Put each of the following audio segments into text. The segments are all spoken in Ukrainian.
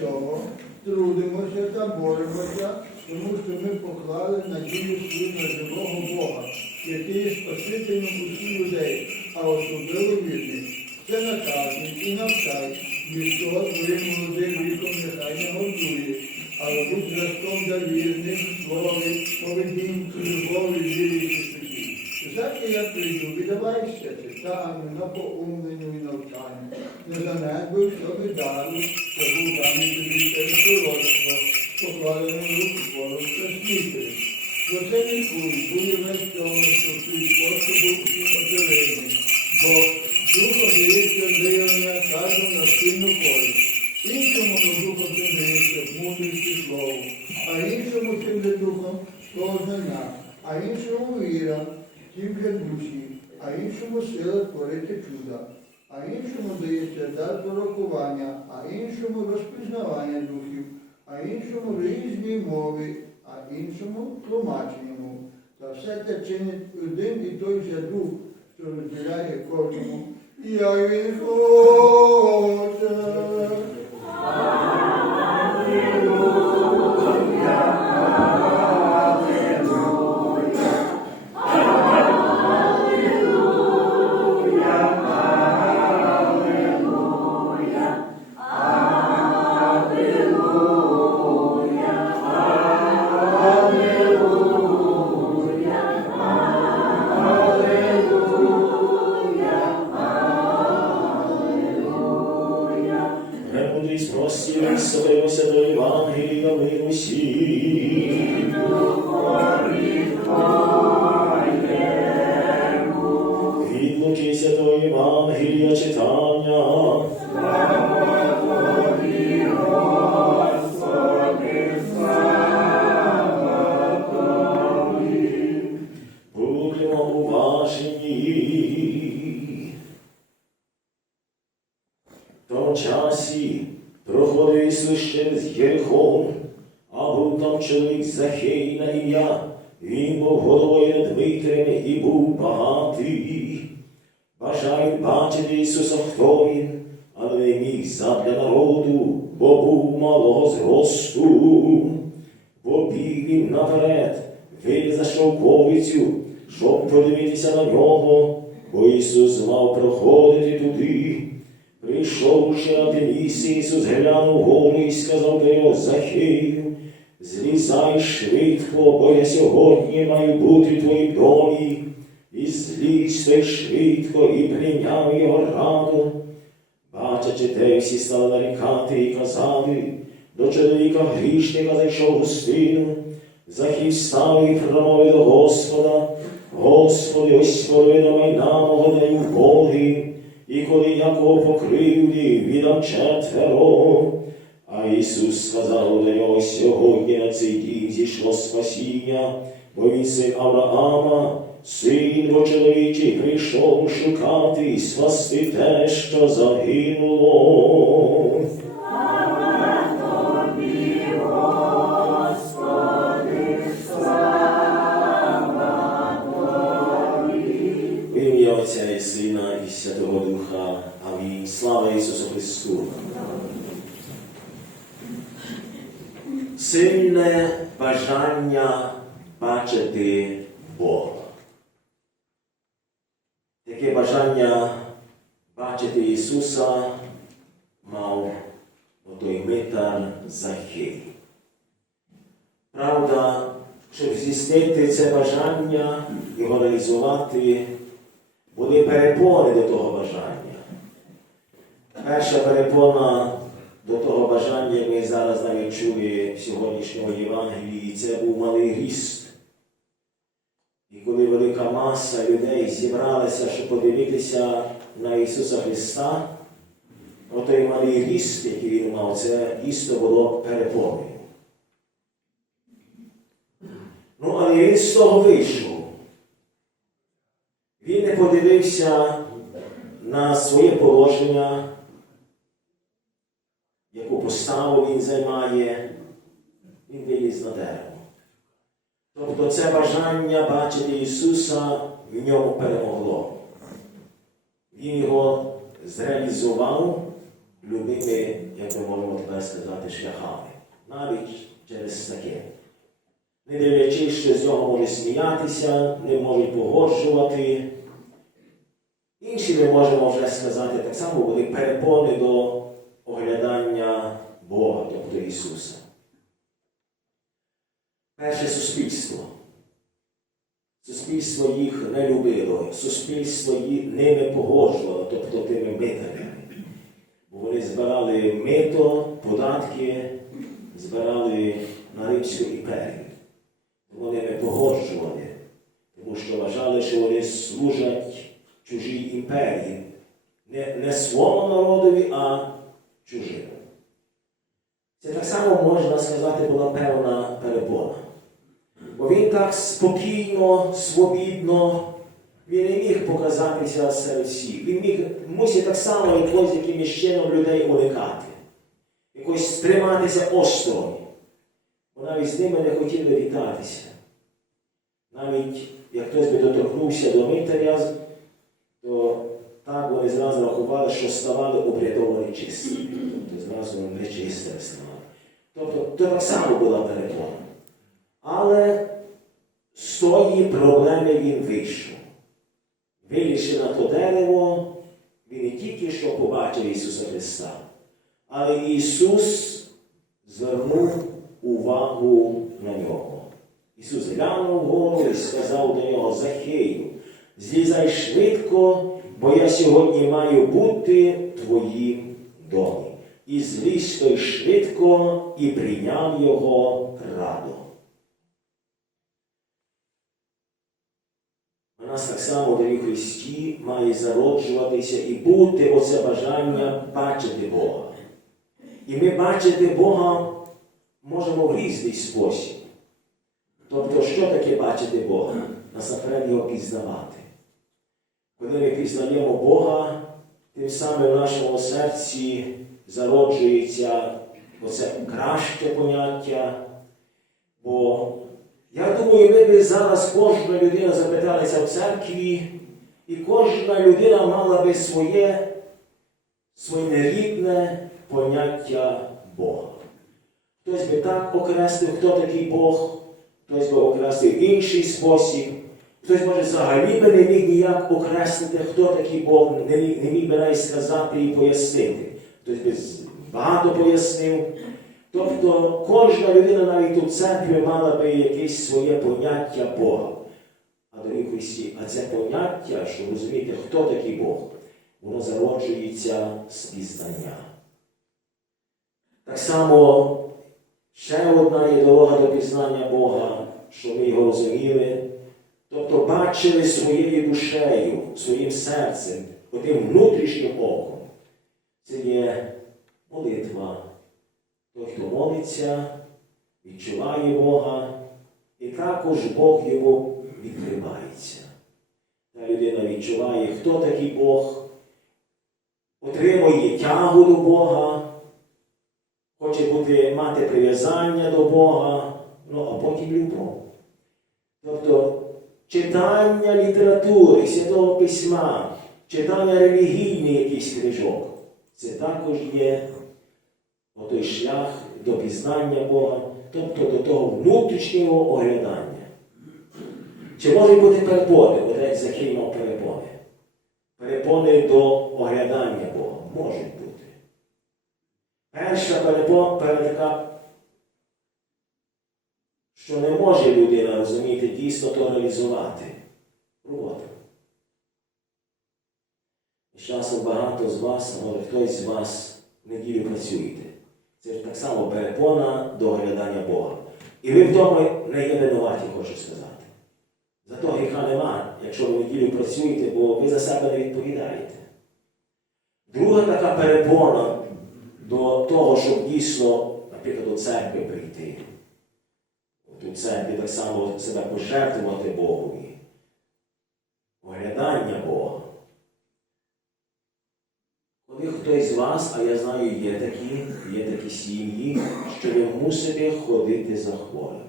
цього трудимося та боремося, тому що ми поклали надію свою на живого Бога, який є Спасителем усіх людей, а особливо вірних. Це наказуй і навчай, ніхто твоїм молодим віком нехай не годує, але будь зразком для вірних, слові, поведінці, любові, вірі і чистоті. Завтра я прийду, віддавайся читанню, на поумленню і навчанню. Не занедбуй собі дару, що був даний тобі через пророцтво, покладене в руку Бога Спасителя. Бо це не куй, буде весь цього, що твій спосіб був усім очевидним. Бо духом дається виявлення кожному на спільну користь. Іншому на духом тим дається мудрість слово, а іншому тим же духом слово знання, а іншому віра, тим же душі, а іншому сила творити чуда, а іншому дається дар пророкування, а іншому розпізнавання духів, а іншому різні мови, а іншому тлумачення мов. Та все це чинить один і той же дух, що розділяє кожному, як він Премудрість прості, славимося до Євангелія миру всім. Від Луки Євангелія читання. Будьмо уважні. В тому часі проходив Ісус через Єрихон, а був там чоловік Захей на ім'я. Він був головою над і був багатий. Бажають бачити Ісуса, хто він, але не міг задля народу, бо був малого зросту. Побіг він наперед, виліз за шовковицю, щоб подивитися на нього, бо Ісус мав проходити туди. Прийшовши на те місце, Ісус глянув гору і сказав до нього Захею, злізай швидко, бо я сьогодні маю бути в твоїм домі. І злізь той швидко і прийняв його раду. Бачачи те, всі стали нарікати і казали, до чоловіка грішника зайшов гостину, Захів став і промовив до Господа, Господи, ось половина майна мого даю Боги, і коли яко кого покривдив, віддам четверо. А Ісус сказав до нього, сьогодні на цей дім зійшло спасіння, бо він син Авраама, син бо чоловічий прийшов шукати і спасти те, що загинуло. Сина і Святого Духа. Амінь. Слава Ісусу Христу. Сильне бажання бачити Бога. Таке бажання бачити Ісуса мав отой митар Захей. Правда, щоб здійснити це бажання і реалізувати, були перепони до того бажання. Перша перепона до того бажання ми зараз навіть чули в сьогоднішньому Євангелії, це був малий ріст. І коли велика маса людей зібралася, щоб подивитися на Ісуса Христа, отой малий ріст, який він мав, це дійсно було перепоною. Ну, але він з того вийшов. Він подивився на своє положення, яку поставу він займає, він виліз на дерево. Тобто це бажання бачити Ісуса в ньому перемогло. Він його зреалізував любими, як ми можемо тепер сказати, шляхами. Навіть через таке. Не дивлячись, що з нього можуть сміятися, не можуть погоджувати. Інші ми можемо вже сказати, так само були перепони до оглядання Бога, тобто Ісуса. Перше суспільство. Суспільство їх не любило, суспільство їх ними погоджувало, тобто тими митами. Бо вони збирали мито, податки, збирали на Римську імперію. Вони не погоджували, тому що вважали, що вони служать чужій імперії. Не, не своєму народові, а чужим. Це так само можна сказати, була певна перепона. Бо він так спокійно, свобідно, він не міг показатися серед всіх. Він міг, мусить так само якось якимось чином людей уникати, якось триматися осторонь. Бо навіть з ними не хотіли вітатися. Навіть як хтось би доторкнувся до митаря, зразу що ставали обрядово нечисті. Тобто зразу нечисте ставали. Тобто то так само була перепона. Але з тої проблеми він вийшов. Вилізши на то дерево, він не тільки що побачив Ісуса Христа, але Ісус звернув увагу на нього. Ісус глянув вгору і сказав до нього Захею, злізай швидко, бо я сьогодні маю бути твоїм домі. І зліз той швидко і прийняв його радо. У нас так само, дорогі Христі, має зароджуватися і бути оце бажання бачити Бога. І ми бачити Бога можемо в різний спосіб. Тобто, що таке бачити Бога? Насамперед його пізнавати. Коли ми пізнаємо Бога, тим самим в нашому серці зароджується оце краще поняття. Бо я думаю, ми б зараз кожна людина запиталася в церкві, і кожна людина мала би своє, своє рідне поняття Бога. Хтось би так окреслив, хто такий Бог, хтось би окреслив інший спосіб, хтось може взагалі би не міг ніяк окреслити, хто такий Бог, не міг, не міг би навіть сказати і пояснити. Хтось би багато пояснив. Тобто кожна людина навіть у церкві мала би якесь своє поняття Бога. А дорогі Христі, а це поняття, що розумієте, хто такий Бог, воно зароджується з пізнання. Так само ще одна є дорога до пізнання Бога, що ми його розуміли. Тобто бачили своєю душею, своїм серцем, одним внутрішнім оком. Це є молитва. Той, хто молиться, відчуває Бога, і також Бог йому відкривається. Та людина відчуває, хто такий Бог, отримує тягу до Бога, хоче бути, мати прив'язання до Бога, ну а потім любов. Тобто читання літератури, Святого Письма, читання релігійний якийсь книжок, це також є отой шлях до пізнання Бога, тобто до того внутрішнього оглядання. Чи можуть бути перепони? Отець мав перепони. Перепони до оглядання Бога можуть бути. Перша перепона що не може людина розуміти, дійсно то реалізувати. Робота. І часом багато з вас, може хтось з вас неділю працюєте. Це ж так само перепона до оглядання Бога. І ви в тому не є винуваті, хочу сказати. Зато гріха нема, якщо ви неділю працюєте, бо ви за себе не відповідаєте. Друга така перепона до того, щоб дійсно, наприклад, до церкви прийти. Тут у церкві так само себе пожертвувати Богові. Оглядання Бога. Коли хтось з вас, а я знаю, є такі, є такі сім'ї, що ви мусите ходити за хворими.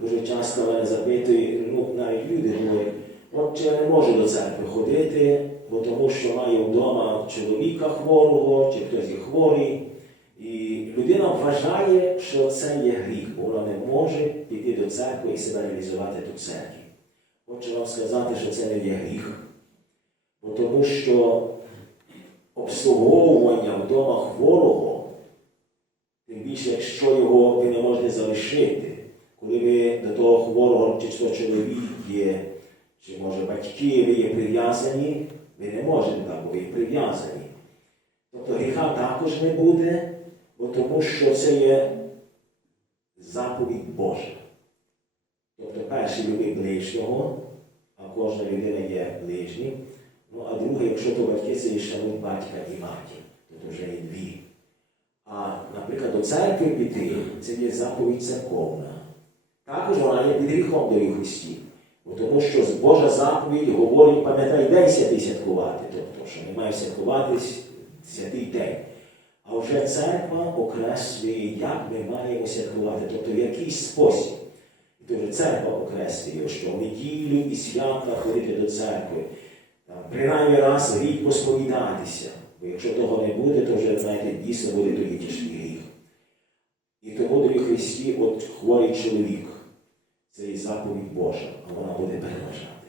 Дуже часто мене запитують, ну навіть люди говорять, от я не можу до церкви ходити, бо тому що маю вдома чоловіка хворого, чи хтось є хворий. Людина вважає, що це є гріх, бо вона не може піти до церкви і себе реалізувати до церкви. Хочу вам сказати, що це не є гріх. Бо тому що обслуговування вдома хворого, тим більше, якщо його ви не можете залишити, коли ви до того хворого, чи то чоловік є, чи може батьки, ви є прив'язані, ви не можете так, бо ви прив'язані. Тобто гріха також не буде, бо тому що це є заповідь Божа. Тобто перший люби ближнього, а кожна людина є ближнім. Ну, а друге, якщо то батьки, це і шанують батька і матір, то вже є дві. А, наприклад, до церкви піти, це є заповідь церковна. Також вона є під гріхом дорогі Христі. Бо Тому що з Божа заповідь говорить, пам'ятай, день святий святкувати, тобто, що не має святкувати святий день. А вже церква окреслює, як ми маємо святкувати, тобто в який спосіб. І то церква окреслює, що в неділю і свята ходити до церкви. Там, принаймні раз в рік посповідатися. Бо якщо того не буде, то вже, знаєте, дійсно буде тоді тяжкий гріх. І тому, дорогі Христі, от хворий чоловік, це і заповідь Божа, а вона буде переважати.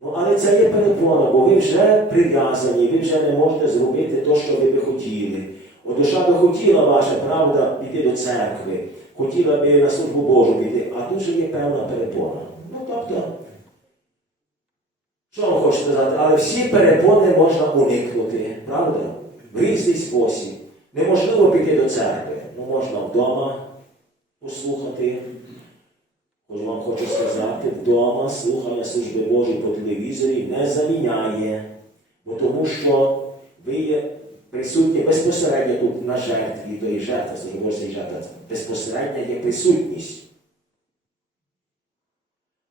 Ну, але це є перепона, бо ви вже прив'язані, ви вже не можете зробити те, що ви би хотіли. От душа би хотіла ваша правда піти до церкви, хотіла би на службу Божу піти, а тут же є певна перепона. Ну, тобто, що вам хочу сказати? Але всі перепони можна уникнути, правда? В різний спосіб. Неможливо піти до церкви. Ну, можна вдома послухати. Хоч вам хочу сказати, вдома слухання служби Божої по телевізорі не заміняє, бо тому що ви є присутні безпосередньо тут на жертві, то є жертва, служба Божа є жертва, безпосередня є присутність.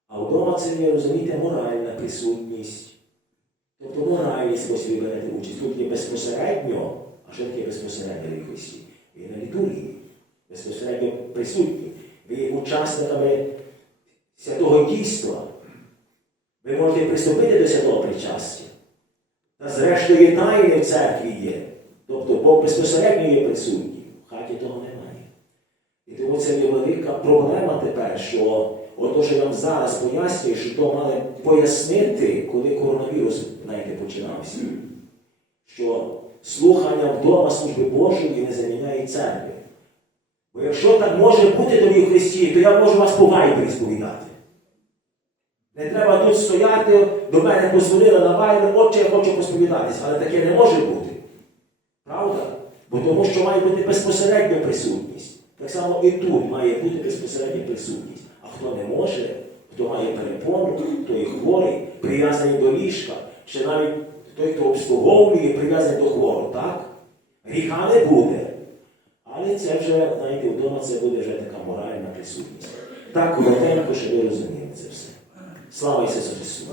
А вдома це є, розумієте, моральна присутність. Тобто моральний спосіб берете участь. Тут є безпосередньо, а що таке безпосередньо Христі? Ви на літургії, безпосередньо присутні. Ви є учасниками святого дійства. Ви можете приступити до святого причастя. Та зрештою і тайни в церкві є. Тобто Бог безпосередньо є присутній. В хаті того немає. І тому це є велика проблема тепер, що ото, що я зараз пояснюю, що то мали пояснити, коли коронавірус знаєте, починався. Що слухання вдома служби Божої не заміняє церкви. Бо якщо так може бути тобі в Христі, то я можу вас по вайбері сповідати. Не треба тут стояти, до мене позвонили на вайбер, отче, я хочу посповідатися, але таке не може бути. Правда? Бо тому що має бути безпосередня присутність. Так само і тут має бути безпосередня присутність. А хто не може, хто має перепону, той хворий, прив'язаний до ліжка, чи навіть той, хто обслуговує, прив'язаний до хворого, так? Гріха не буде. Але це вже, знаєте, вдома це буде вже така моральна присутність. Так коротенько, щоб ви розуміли це все. Слава Ісусу Христу!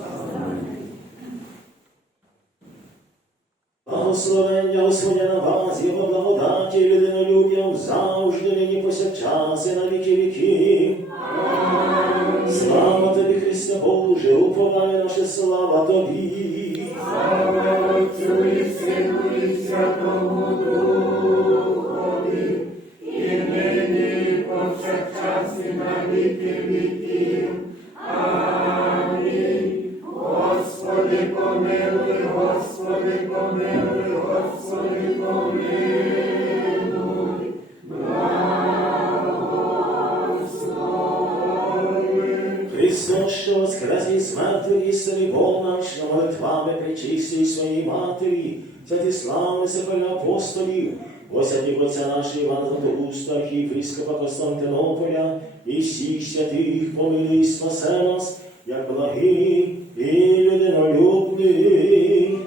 Благословення Господня на вас, Його благодаті, людинолюб'ям, завжди нині повсякчас і на віки віки. Слава тобі, Христе Боже, уповає наша слава тобі. Слава Отцю і Сину і Святому Христос, що воскрес із мертвих і молитвами причистій своїй матері, святі слави Сепеля апостолів, осяді Отця наші Івана Златоуста, архієпископа Константинополя і всіх святих помилий спасе нас, як благий і людинолюбний.